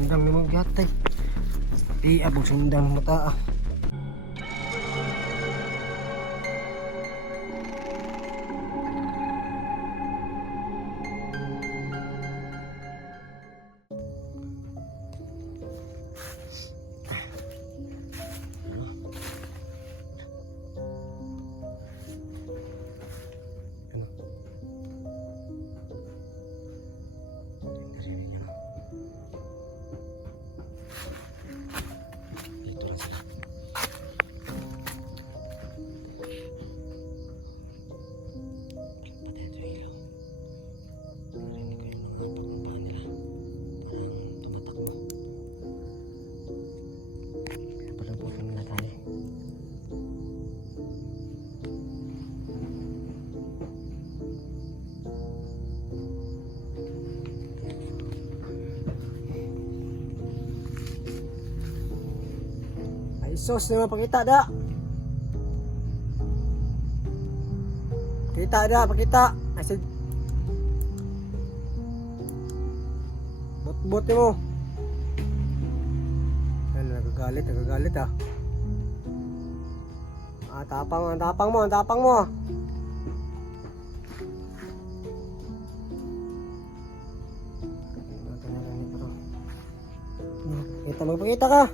Sundang ni mong gatay. Di abog sundang mata. Sos na pakita dah. Pakita dah, pakita. Asid. Bot-bot mo. Ano nagagalit ah. Tapang mo. Magpakita ka.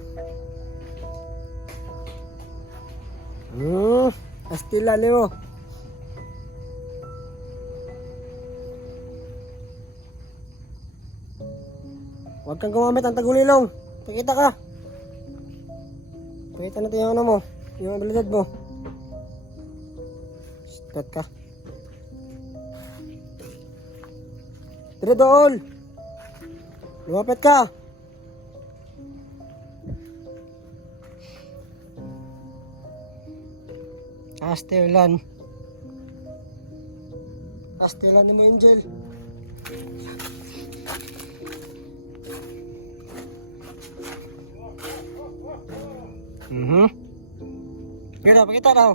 Astila mo. Huwag kang gumamit ng tagulilong. Pakita ka. Pakita natin yung ano mo. Yung abilidad mo. Start ka. Tira doon. Lumapit ka. Astelan ni mo, Angel. Kaya pakita daw.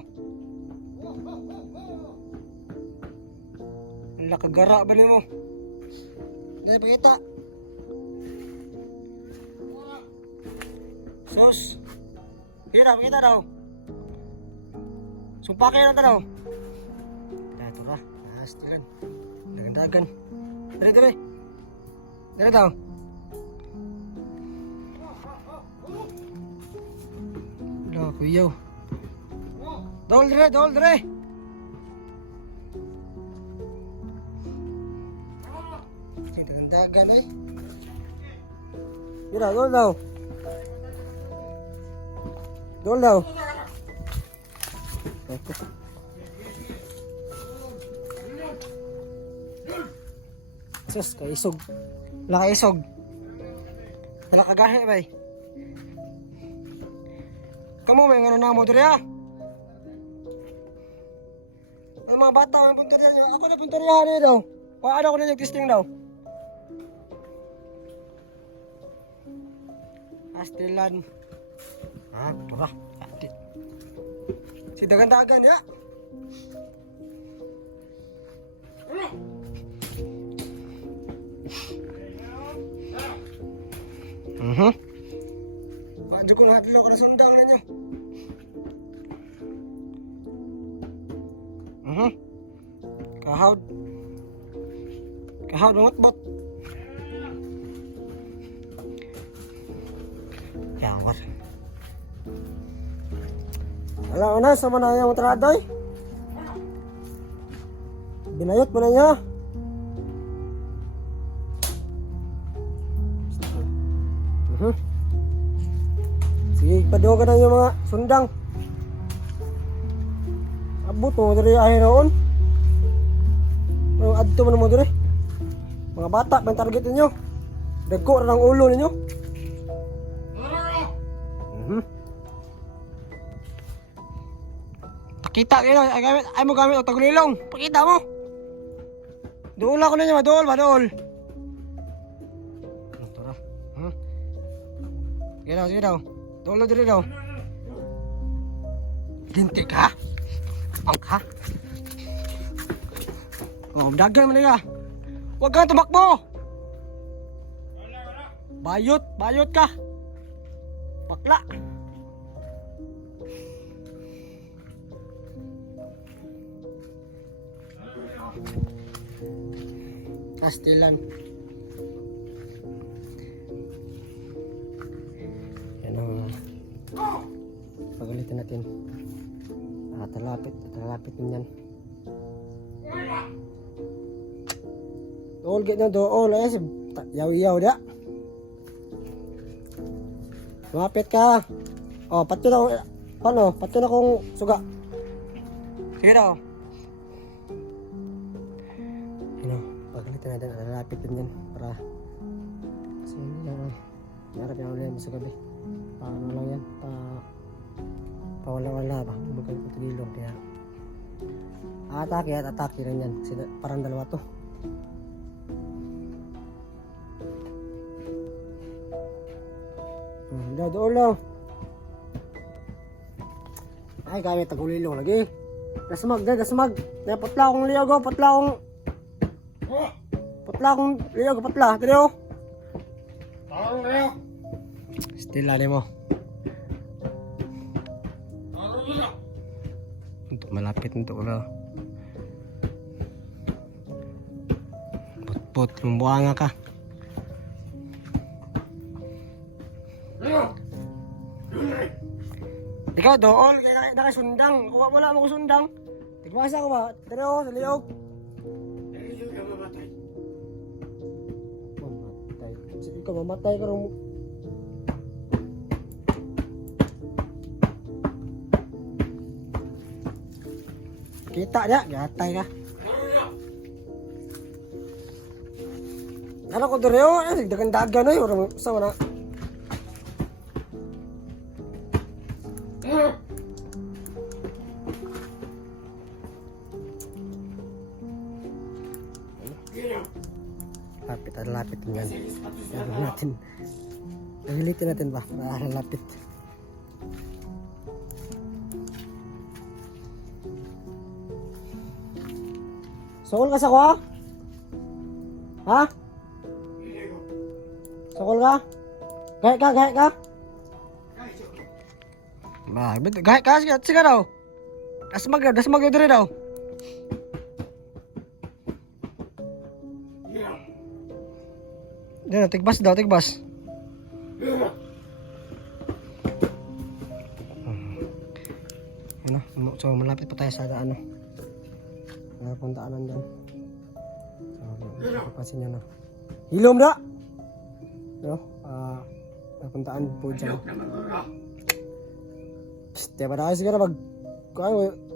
Ang lakagara ba ni mo? Dito pakita. Sos. Kaya pakita daw. Sumpake lang ka daw. Ito ka. Astilan. Dagan-dagan. Dire. Dire daw. Wala, kuyaw. Dol dire. Dagan-dagan ay. Dire, dol daw. Sus, kaisog. Wala kaisog. Wala kagahe bay. Kamu may ngano na mo diri ha? Ang mga bata may punteriya niyo. Ako na punteriya niyo daw. Paano ako na nag-testing daw? Astilan. Ito ka. Si dagan-dagan ya. Adyo ko na hatlo ka na sundang ninyo. Kahawd bot. Yawar. Wala na, sama na yung traday. Binayot mo na niya. Sige, padaw ka na yung mga sundang. Abot mo dari ahin roon. Ang adto mo dari. Mga bata, pang target ninyo. Dagko na ng ulo ninyo. Pakita kayo, ay mo gamit o tagulilong. Pakita mo. Dool ako ninyo, dool. Sige daw. Dulo diri daw. Lintik ha? Ang ha? Oh, dagan man niya. Huwag kang tumakbo. Bayot ka. Bakla. Kastilan. Yan ang pagalitan natin. Talapit din yan. Dool, git na dool. Ay, yaw-yaw da. Lumapit ka. Oh, patyo na. Paano? Patyo na kong suga. Sige daw. Pagalitan natin. Lalapit din yan. Para kasi hindi lang. Narap yan ulit sa gabi. Paano lang yan. Pawala-wala ba? Bukan ko trilong. Kaya atake rin yan. Kasi parang dalawa to. Doon lang. Ay, kami tagulilong lagi. Dasmag. Patla akong liyago, patla akong liyago, patla. Tadi oh. Still ali mo. Untuk malapit untuk ulo. Put, membuanga ka. Ikaw doon, kaya nakasundang. Wala mo ko sundang. Tigmasa ko ba? Tara o, sa liog. Ka mamatay. Sige ka, mamatay ka rin. Kita niya, gatay ka. Ano ko doon o? Dagan-dagan o. Saan na? Lapit yan. Gagawin natin. Gagalitin natin ba? Lapit. Sokol ka sa kwa? Ha? Sokol ka? Gahit ka? Gahit ka? Sige daw. Dasmag dito daw. Yan, tigbas. Ano, so malapit pa tayo sa ano. Puntaan dyan. So, papansin nyo na. Hilom na! No? Napuntaan po dyan. Psst, diba na kayo sigara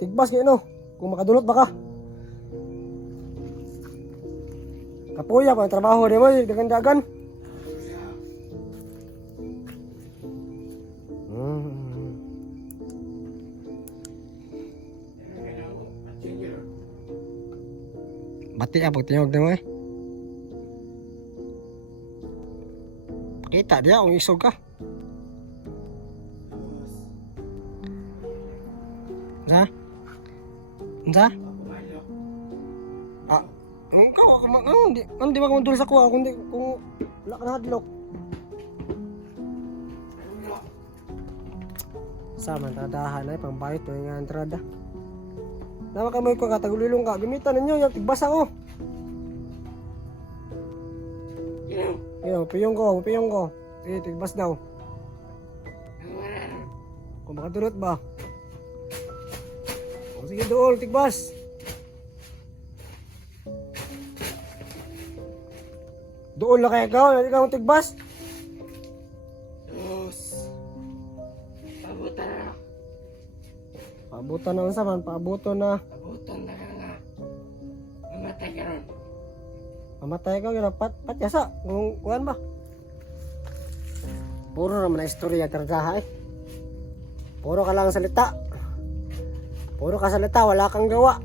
tigbas kayo no. Kung makadulot baka. Kapuya pa ang trabaho di mo, dagan-dagan. Bati ka pag tinawag na mo eh. Pakita dia kung isog ka. Nsa? Hindi ba kumandul sa kuha kung wala ka nahadlok. Sama tadahan ay pambayot mo yung entrada. Nama ka mo ko katagulilong ka, gamitan ninyo yung tigbasa ko. Piyong ko. Tigbas daw. Kung makadurot ba? O sige dool, tigbas. Doon lang kaya ikaw, hindi ka mong tigbas. Diyos. Pabutan na ang saman, pabutan na ka nga. Mamatay ka ron. Mamatay ka, yun, patyasa. Kung kuhan ba? Puro naman na istorya kargaha eh. Puro ka lang salita. Puro ka salita, wala kang gawa.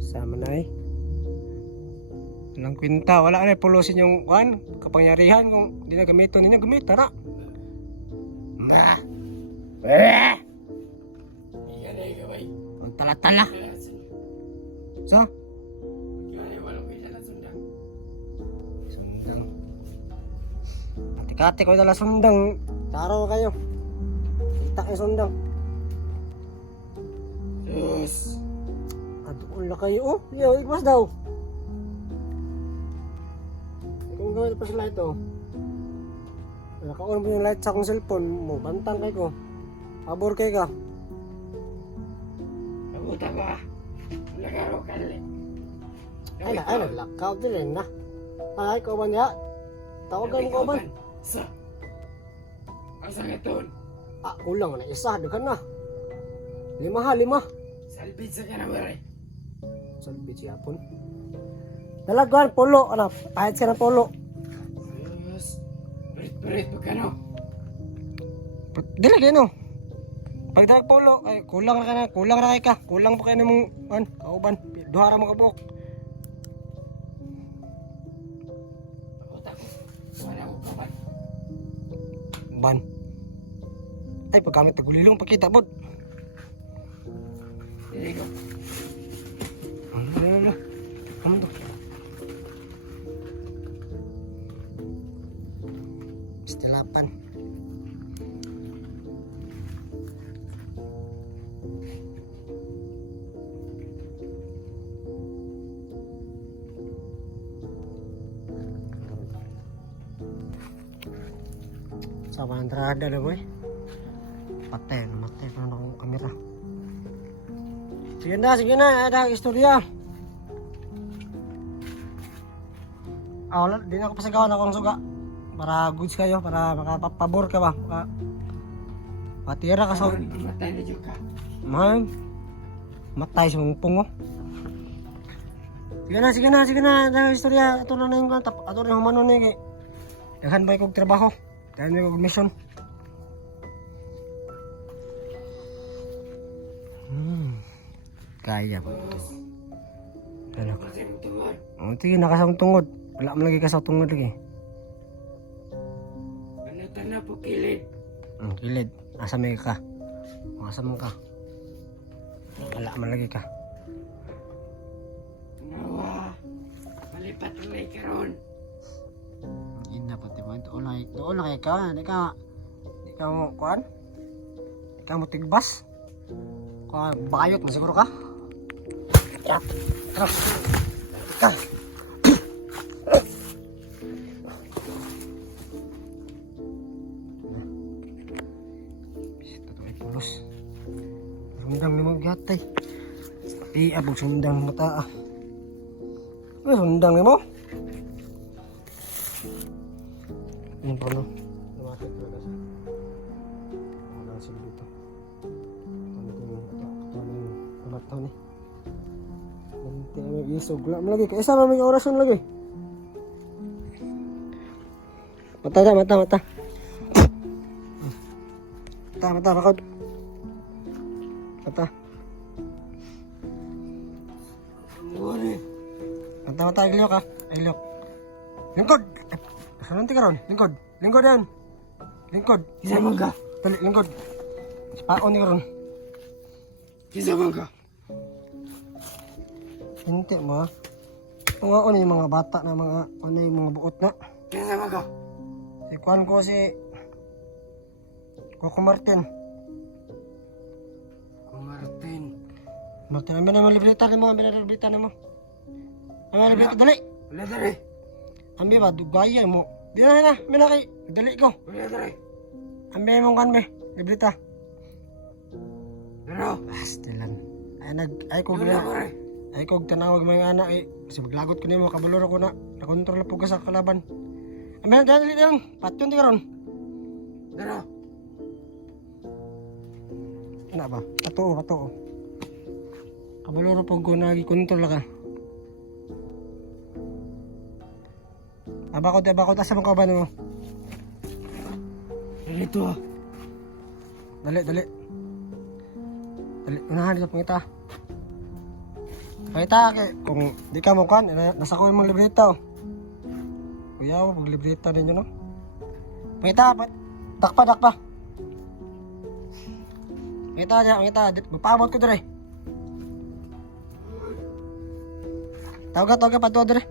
Sama na eh. Walang kwenta, wala na pulusin yung kapangyarihan kung hindi na gamiton ninyo, gamitan na. Iyan ay gaway. Ang tala-tala. So? Iyan ay walang kita na sundang. Sundang. Kati-kati ko dala sundang. Taro kayo. Kita kayo sundang. Sus. Adoon lang kayo. Oh, yo, ikwas daw. Kung gawin pa sila ito. Nakaon mo yung light sa akong cellphone mo. Bantang kay ko. Pabor kay ka. Nabuta ba? Nagaro ka rin. Ay naglakaw din rin na. Ay, kauban niya. Tawagan mo kauban. Sa. Asa nga ton? Ah, kulang na isa. Dughan na. 5. Salbid sa kanawari. Salbid siya po. Dalagan, polo. Ano, kahit ka na polo. Sus. Berit-berit pa ka no? Dili kayo no. Pagdalag polo, ay kulang na kay ka. Kulang pa kayo mong kauban. Duha ra mo kabuk. Nabuta ko. Wala ko kaban. Ban. Ay pagkamit tagulilong pakita bod. Dili ko. Ano. Kamu to. Istelapan. Sama entrada dah boy. Patay ko na ng kamera. Sige na, ada istorya. Wala, di na ako pasagawan akong suga. Para goods kayo, para makapabor ka ba? Patira ka sa... Matay na dyan ka. Man, matay sa mong pungo. Sige na, ada istorya. Ito na yung kantap. Ito na yung humano na yung... Daghan ba yung trabaho? Daghan ba yung mission? Kaya po ito. Ano ka? Matay mo tungod. Sige, nakasang tungod. Wala mo lagi kasang tungod lagi. Panatan na po kilid. Kilid. Asa may ka? Asa mo ka? Wala mo lagi ka. Nawa. Malipat ang may karon. Ina pati mo. Doon na kay ka. Di ka mo, kuhan? Di ka mo tigbas? Bayot mo siguro ka? Tara. Ka. Pulos. Sundang ni mo gatay. Di abog sundang mata. Sundang ni mo. Ini pano. Lumatik talaga sa. Wala sila dito. Mata ni. Nanti may isog lang lagi. Kaysa may orasyon lagi. Mata. Mata bakod. Mata. Mata ilyok ka. Ilyok. Lingkod. Saan ti karon? Lingkod yan. Lingkod. Isa mo ka. Dali, lingkod. Paon ni karon. Isa mo ka. Hindi mo. Kung ako na yung mga bata na mga yung mga buot na. Isa mo ka. Si Juan ko si Coco Martin. Martin, amin naman libreta mo. Ang libreta, dali. Wala dari. Ambi ba, dugaya mo. Di na, minakay. Dali ko. Wala dari. Ambi mong kan be, libreta. Pero. Stilan. Ay ko Wala ko rin. Ay ko tanawag mga anak eh. Kasi maglagot ko nimo kabaloro ko na. Nakontrol po ka sa kalaban. Ambi na, dali lang. Patyon di karon. Pero. Ano ba? Pato. Kabaloro po ko nagikontrol ka. Abakot, asa mo ka ba mo? Dito. Dali. Unahan dito pangita. Pangita, kung di ka mo kan, nasa ko yung mga libreta. Kuya, pag libreta ninyo, no? Pangita, dakpa. Ngita. Mapamot ko dire. Tawag ka pa to dire.